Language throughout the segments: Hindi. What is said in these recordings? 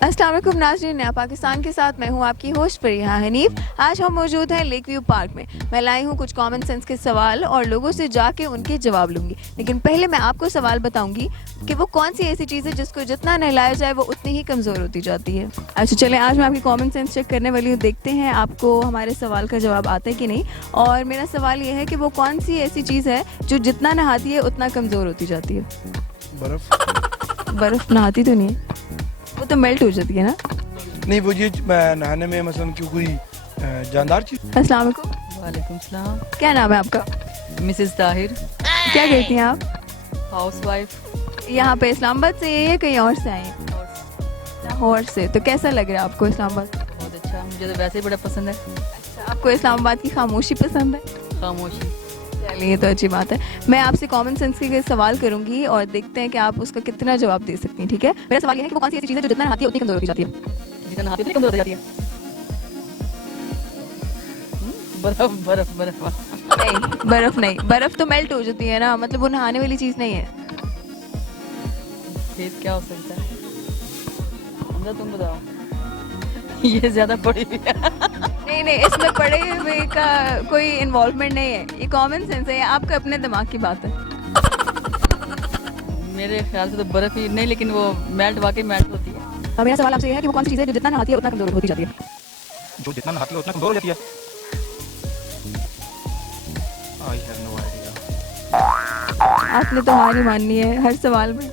अस्सलाम वालेकुम नाज़रीन, नया पाकिस्तान के साथ मैं हूं आपकी होस्ट फरीहा हनीफ। आज हम मौजूद हैं लेक व्यू पार्क में। मैं लाई हूं कुछ कॉमन सेंस के सवाल और लोगों से जाके उनके जवाब लूंगी। लेकिन पहले मैं आपको सवाल बताऊंगी कि वो कौन सी ऐसी चीज़ है जिसको जितना नहलाया जाए वो उतनी ही कमज़ोर होती जाती है। अच्छा चलें, आज मैं आपकी कॉमन सेंस चेक करने वाली हूँ। देखते हैं आपको हमारे सवाल का जवाब आता है कि नहीं। और मेरा सवाल ये है कि वो कौन सी ऐसी चीज़ है जो जितना नहाती है उतना कमज़ोर होती जाती है। बर्फ। बर्फ़ नहाती तो नहीं है, वो तो मेल्ट हो जाती है ना। नहीं वो ये नहाने में मसलन क्यों कोई जानदार चीज। अस्सलाम वालेकुम। वालेकुम सलाम। क्या नाम है आपका? मिसेस ताहिर, क्या करती हैं आप? हाउसवाइफ। यहाँ पे इस्लामाबाद से है या कहीं और से आए हैं? लाहौर से। तो कैसा लग रहा है आपको इस्लामाबाद? बहुत अच्छा, मुझे तो वैसे ही बड़ा पसंद है। अच्छा, आपको इस्लामाबाद की खामोशी पसंद है? खामोशी। चलिए, तो अच्छी बात है। मैं आपसे कॉमन सेंस के सवाल करूंगी और देखते हैं कि आप उसका कितना जवाब दे सकती हैं। ठीक है, मेरा सवाल ये है कि वो कौन सी ऐसी चीज़ है जो जितना नहाती है उतनी कमजोर होती जाती है। जितना नहाती है उतनी कमजोर हो जाती है। बर्फ बर्फ बर्फ। नहीं, बर्फ नहीं। बर्फ तो मेल्ट हो जाती है ना, मतलब वो नहाने वाली चीज़ नहीं है। फिर क्या हो सकता है? अंदर तुम बताओ। ये ज्यादा बड़ी भी है। नहीं नहीं, इसमें पढ़े हुए का कोई इन्वॉल्वमेंट नहीं है। ये कॉमन सेंस है, ये आपके अपने दिमाग की बात है। मेरे ख्याल से तो बर्फ ही नहीं, लेकिन वो मेल्ट वाकई मेल्ट होती है। अब मेरा सवाल आपसे ये है कि वो कौन सी चीज़ है जो जितना नहाती है उतना कमजोर होती जाती है। जो जितना नहाती है उतना कमजोर हो जाती है। I have no idea. आपने तो हार ही माननी है हर सवाल में।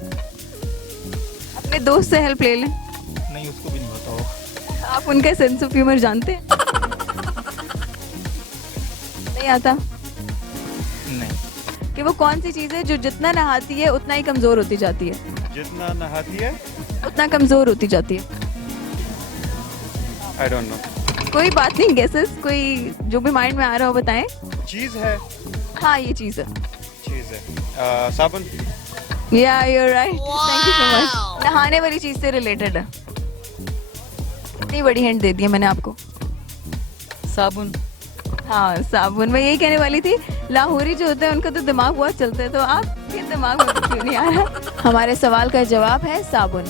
अपने दोस्त से हेल्प ले लें। नहीं, उसको भी नहीं पता हो। आप उनका सेंस ऑफ ह्यूमर जानते हैं? नहीं आता? नहीं। कि वो कौन सी चीज़ है जो जितना नहाती है उतना ही कमजोर होती जाती है। जितना नहाती है उतना कमजोर होती जाती है। I don't know. कोई बात नहीं, गेसेस कोई जो भी माइंड में आ रहा हो बताएं। चीज है। हाँ, ये चीज़ है। चीज है साबुन। या you are right, thank you so much. नहाने वाली चीज़ से रिलेटेड है। इतनी बड़ी हिंट दे दी है मैंने आपको। साबुन। हाँ, साबुन। मैं यही कहने वाली थी, लाहौरी जो होते हैं उनका तो दिमाग बहुत चलता है, तो आपके दिमाग में तो क्यों नहीं आ रहा। हमारे सवाल का जवाब है साबुन।